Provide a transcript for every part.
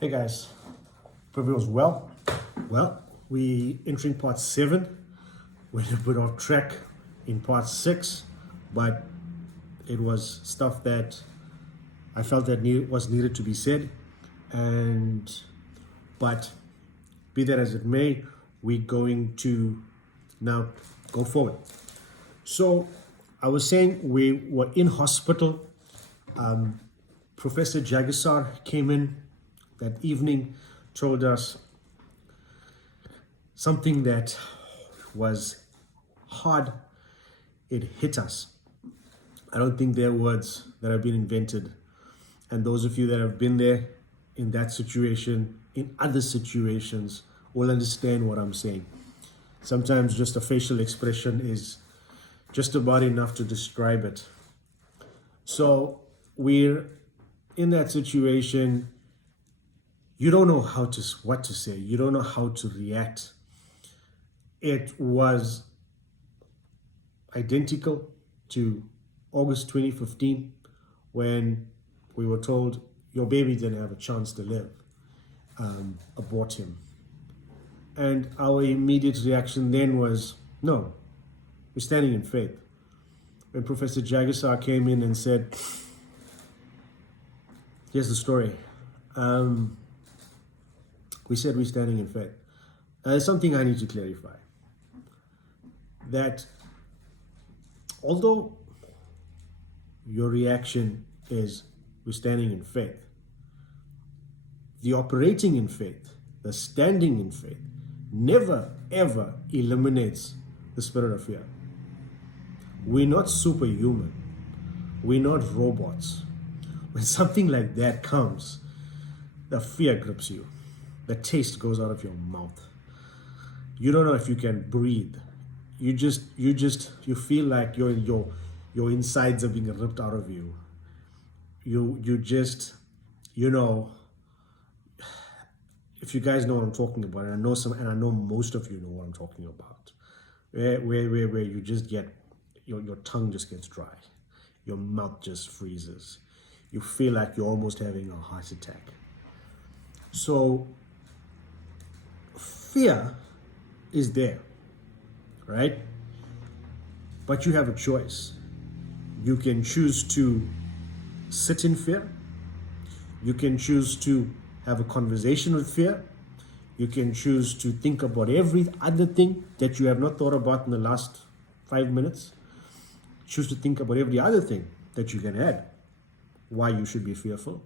Hey guys, hope it was well. Well, we entering part 7. We're a bit off track in part 6, but it was stuff that I felt that was needed to be said. And but be that as it may, we're going to now go forward. So I was saying we were in hospital. Professor Jagisar came in that evening, told us something that was hard. It hit us. I don't think they're words that have been invented. And those of you that have been there in that situation, in other situations, will understand what I'm saying. Sometimes just a facial expression is just about enough to describe it. So we're in that situation. You don't know what to say. You don't know how to react. It was identical to August 2015 when we were told your baby didn't have a chance to live. Abort him. And our immediate reaction then was, no, we're standing in faith. When Professor Jagisar came in and said, here's the story. We said we're standing in faith. There's something I need to clarify. That although your reaction is we're standing in faith, the operating in faith, the standing in faith, never ever eliminates the spirit of fear. We're not superhuman. We're not robots. When something like that comes, the fear grips you. The taste goes out of your mouth. You don't know if you can breathe. You feel like your insides are being ripped out of you. You just, if you guys know what I'm talking about, and I know most of you know what I'm talking about, where you just get, your tongue just gets dry. Your mouth just freezes. You feel like you're almost having a heart attack. So fear is there, right? But you have a choice. You can choose to sit in fear. You can choose to have a conversation with fear. You can choose to think about every other thing that you have not thought about in the last 5 minutes. Choose to think about every other thing that you can add why you should be fearful.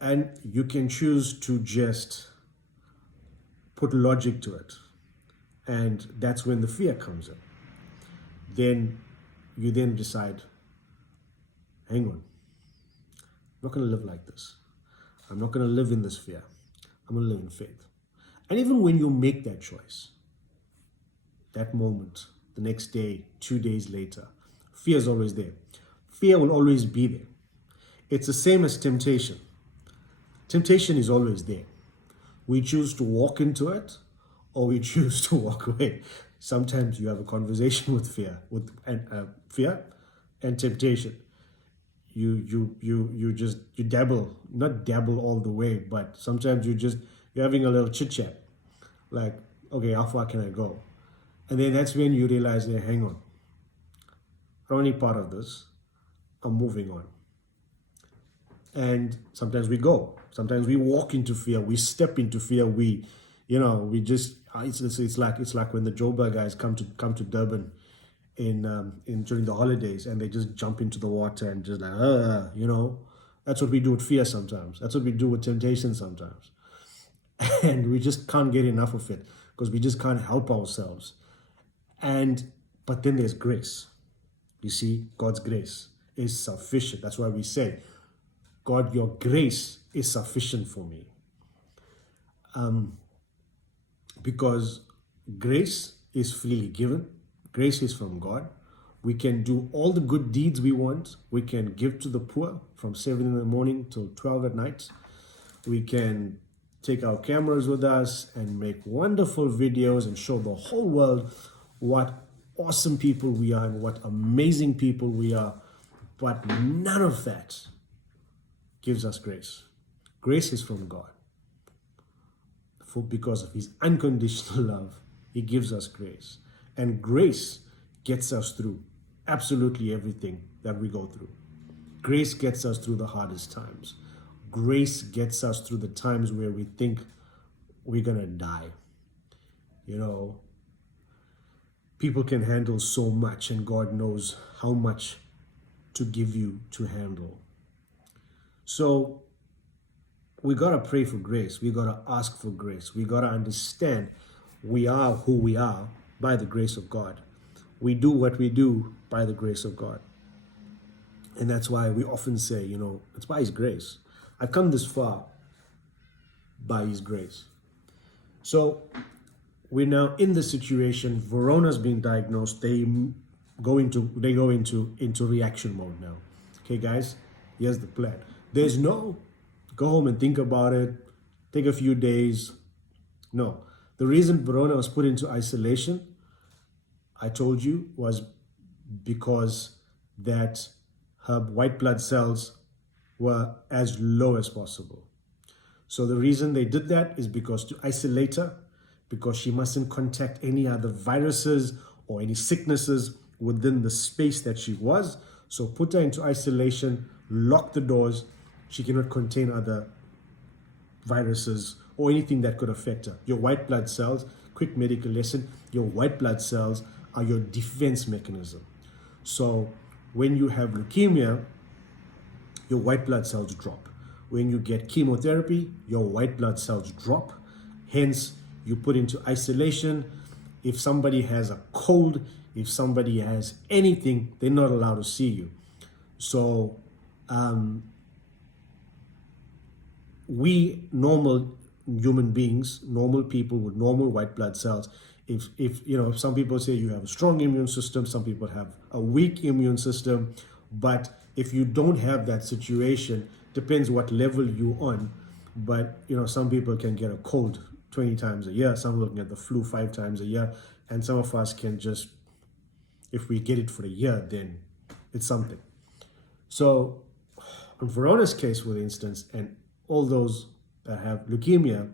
And you can choose to just put logic to it. And that's when the fear comes in. Then you decide, hang on, I'm not going to live like this. I'm not going to live in this fear. I'm going to live in faith. And even when you make that choice, that moment, the next day, 2 days later, fear is always there. Fear will always be there. It's the same as temptation. Temptation is always there. We choose to walk into it, or we choose to walk away. Sometimes you have a conversation with fear, fear and temptation. You dabble, not dabble all the way, but sometimes you're having a little chit chat, like, okay, how far can I go? And then that's when you realize, hey, hang on, I'm only part of this. I'm moving on. And sometimes we go. Sometimes we walk into fear. We step into fear. It's like when the Joburg guys come to Durban in during the holidays, and they just jump into the water and just like, that's what we do with fear sometimes. That's what we do with temptation sometimes. And we just can't get enough of it because we just can't help ourselves. But then there's grace. You see, God's grace is sufficient. That's why we say, God, your grace is sufficient for me. Because grace is freely given. Grace is from God. We can do all the good deeds we want. We can give to the poor from 7 in the morning till 12 at night. We can take our cameras with us and make wonderful videos and show the whole world what awesome people we are and what amazing people we are. But none of that gives us grace. Grace is from God. Because of his unconditional love, he gives us grace. And grace gets us through absolutely everything that we go through. Grace gets us through the hardest times. Grace gets us through the times where we think we're going to die. You know, people can handle so much, and God knows how much to give you to handle. So we got to pray for grace. We got to ask for grace. We got to understand we are who we are by the grace of God. We do what we do by the grace of God. And that's why we often say, you know, it's by his grace. I've come this far by his grace. So we're now in the situation. Verona's been diagnosed. They go into reaction mode now. Okay, guys, here's the plan. There's no go home and think about it, take a few days. No. The reason Verona was put into isolation, I told you, was because that her white blood cells were as low as possible. So the reason they did that is because to isolate her, because she mustn't contact any other viruses or any sicknesses within the space that she was. So put her into isolation, lock the doors. She cannot contain other viruses or anything that could affect her. Your white blood cells, quick medical lesson, your white blood cells are your defense mechanism. So when you have leukemia, your white blood cells drop. When you get chemotherapy, your white blood cells drop. Hence, you put into isolation. If somebody has a cold, if somebody has anything, they're not allowed to see you. So we normal human beings, normal people with normal white blood cells, if you know, some people say you have a strong immune system, some people have a weak immune system, but if you don't have that situation, depends what level you're on, but you know, some people can get a cold 20 times a year, some looking at the flu 5 times a year, and some of us can just, if we get it for a year, then it's something. So in Verona's case, for instance, and all those that have leukemia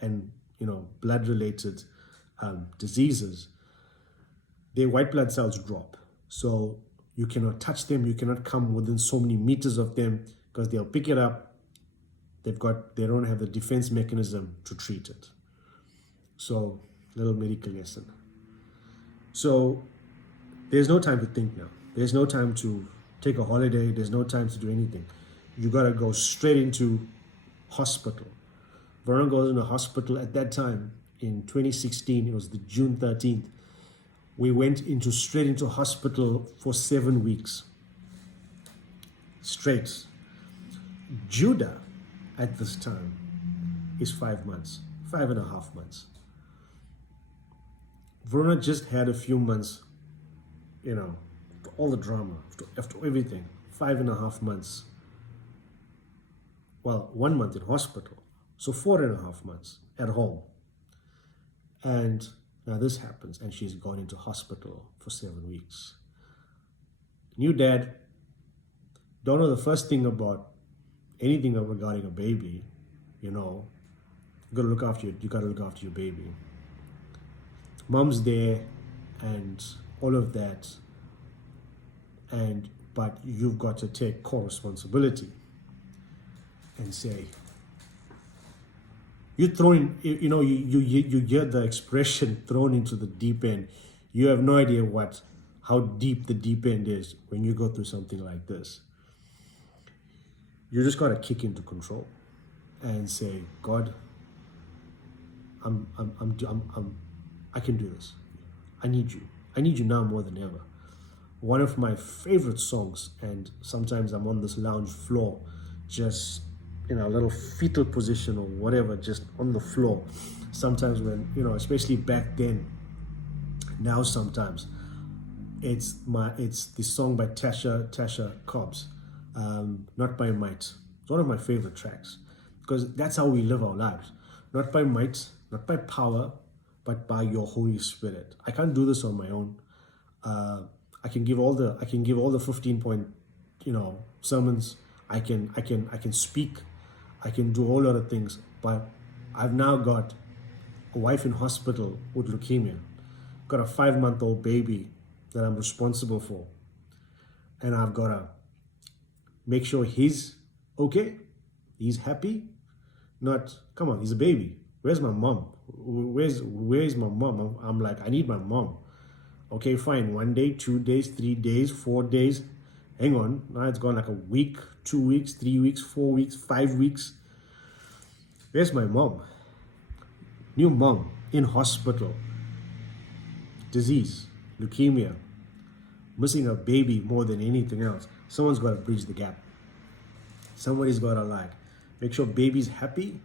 and, you know, blood-related diseases, their white blood cells drop. So you cannot touch them, you cannot come within so many meters of them, because they'll pick it up. They don't have the defense mechanism to treat it. So, little medical lesson. So, there's no time to think now. There's no time to take a holiday. There's no time to do anything. You gotta go straight into hospital. Verona goes into hospital at that time in 2016. It was the June 13th. We went straight into hospital for 7 weeks. Straight. Judah at this time is 5 months, 5.5 months. Verona just had a few months, you know, after all the drama, after everything, 5.5 months. Well, 1 month in hospital, so 4.5 months at home. And now this happens, and she's gone into hospital for 7 weeks. New dad, don't know the first thing about anything regarding a baby. You know, you gotta look after your baby. Mom's there and all of that, but you've got to take core responsibility and say, you're throwing, you know, you hear the expression thrown into the deep end. You have no idea how deep the deep end is when you go through something like this. You just got to kick into control and say, God, I can do this. I need you. I need you now more than ever. One of my favorite songs, and sometimes I'm on this lounge floor, just in a little fetal position or whatever, just on the floor. Sometimes when, you know, especially back then, now sometimes, it's the song by Tasha Cobbs, Not by Might. It's one of my favorite tracks, because that's how we live our lives. Not by might, not by power, but by your Holy Spirit. I can't do this on my own. I can give all the 15-point, you know, sermons. I can speak I can do a whole lot of things, but I've now got a wife in hospital with leukemia, got a 5-month-old baby that I'm responsible for, and I've got to make sure he's okay, he's happy. Not, come on, he's a baby. Where's my mom? Where's my mom? I'm like, I need my mom. Okay, fine. 1 day, 2 days, 3 days, 4 days. Hang on. Now it's gone like a week, 2 weeks, 3 weeks, 4 weeks, 5 weeks. Where's my mom? New mom in hospital. Disease, leukemia, missing a baby more than anything else. Someone's got to bridge the gap. Somebody's got to like make sure baby's happy.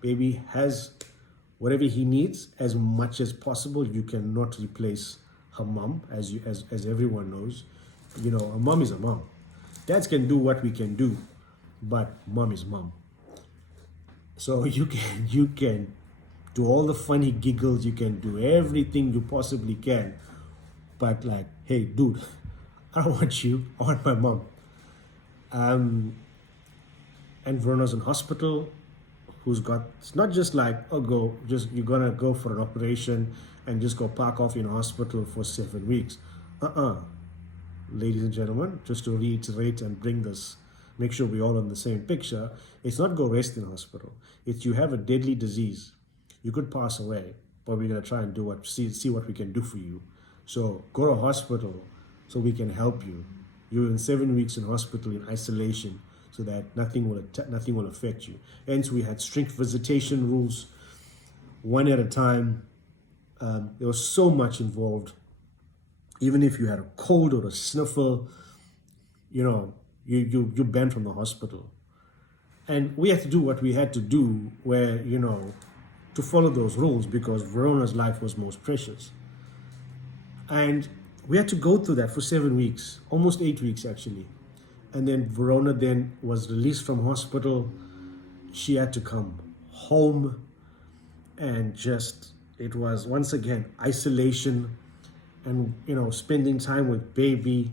Baby has whatever he needs as much as possible. You cannot replace her mom, as everyone knows. You know, a mom is a mom. Dads can do what we can do, but mom is mom. So you can do all the funny giggles, you can do everything you possibly can, but like, hey, dude, I don't want you. I want my mom. And Verona's in hospital, who's got, it's not just like, oh, you're gonna go for an operation and just go park off in hospital for 7 weeks. Ladies and gentlemen, just to reiterate and bring this, make sure we're all on the same picture, it's not go rest in hospital. It's you have a deadly disease. You could pass away, but we're gonna try and see what we can do for you. So go to hospital so we can help you. You're in 7 weeks in hospital in isolation, so that nothing will affect you. Hence, we had strict visitation rules, one at a time. There was so much involved. Even if you had a cold or a sniffle, you know, you're banned from the hospital. And we had to do what we had to do, where, you know, to follow those rules, because Verona's life was most precious. And we had to go through that for 7 weeks, almost 8 weeks actually. And then Verona then was released from hospital. She had to come home, and just, it was once again isolation and, you know, spending time with baby,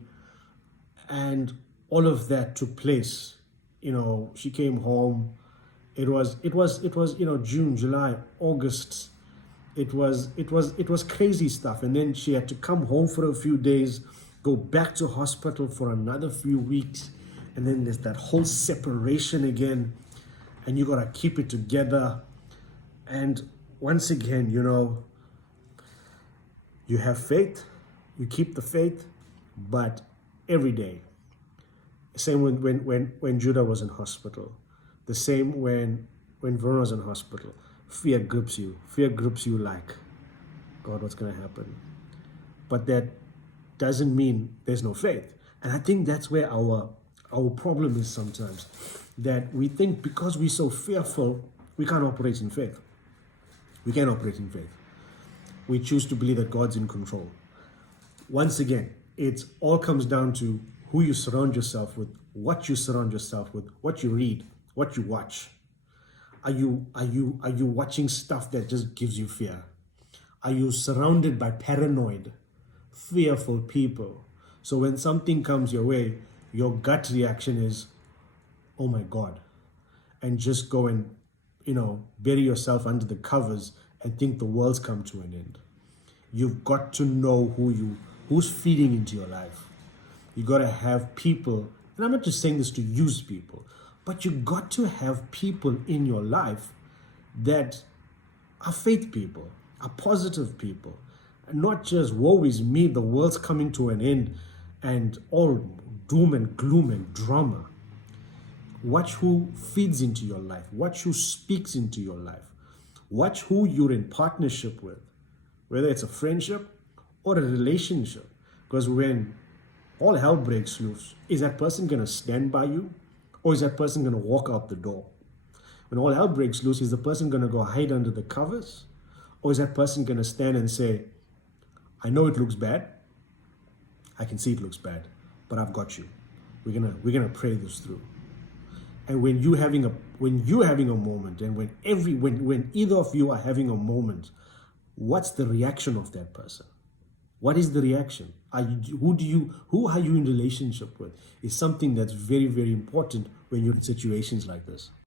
and all of that took place. You know, she came home. It was, you know, June, July, August. It was crazy stuff. And then she had to come home for a few days, go back to hospital for another few weeks, and then there's that whole separation again, and you gotta keep it together. And once again, you know, you have faith, you keep the faith, but every day. Same when Judah was in hospital. The same when Verona was in hospital. Fear grips you. Fear grips you like, God, what's gonna happen? But that doesn't mean there's no faith. And I think that's where our problem is sometimes, that we think because we're so fearful, we can't operate in faith. We can't operate in faith. We choose to believe that God's in control. Once again, it all comes down to who you surround yourself with, what you surround yourself with, what you read, what you watch. Are you watching stuff that just gives you fear? Are you surrounded by paranoid, fearful people? So when something comes your way, your gut reaction is, oh my God, and just go and, you know, bury yourself under the covers and think the world's come to an end. You've got to know who's feeding into your life. You got to have people, and I'm not just saying this to use people, but you got to have people in your life that are faith people, are positive people, and not just, woe is me, the world's coming to an end, and all doom and gloom and drama. Watch who feeds into your life. Watch who speaks into your life. Watch who you're in partnership with, whether it's a friendship or a relationship. Because when all hell breaks loose, is that person going to stand by you, or is that person going to walk out the door? When all hell breaks loose, is the person going to go hide under the covers, or is that person going to stand and say, I know it looks bad, I can see it looks bad, but I've got you. We're gonna pray this through. And when you're having a moment, and when either of you are having a moment, what's the reaction of that person? What is the reaction? Who are you in relationship with? Is something that's very, very important when you're in situations like this.